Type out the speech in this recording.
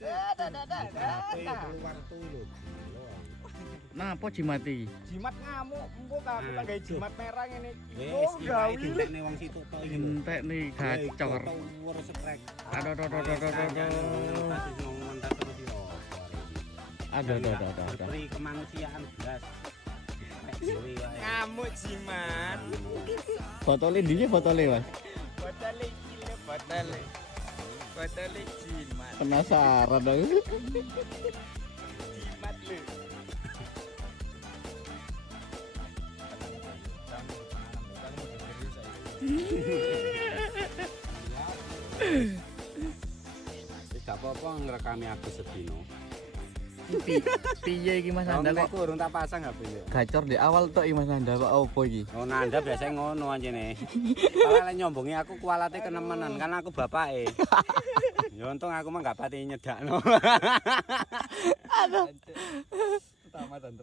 keluar turun. Nah, apa jimati? Jimat ngamuk, empuk aku tak gawe jimat merah ngene iki. Wes, Oh, gawe. dintekne wong situ to iki lho. Entek nih gacor. Urus strek. Aduh. Beri kemanusiaan belas. Ngamuk jimat. Botole ndi botole, Mas? Botole iki lho, botole. Botole jimat. Penasaran aku. Jimat lho. Tidak apa-apa ngerekami aku sedino. Piye iki Mas Anda Kok kok urung tak pasang HP yo. gacor di awal tok iki Mas Anda kok opo iki? Oh Nanda biasanya ngono anjene. Kalau lek nyombongi aku kualate kenemenan kan aku bapake. Ya untung aku mah gak pati nyedakno. Aduh. Utama dan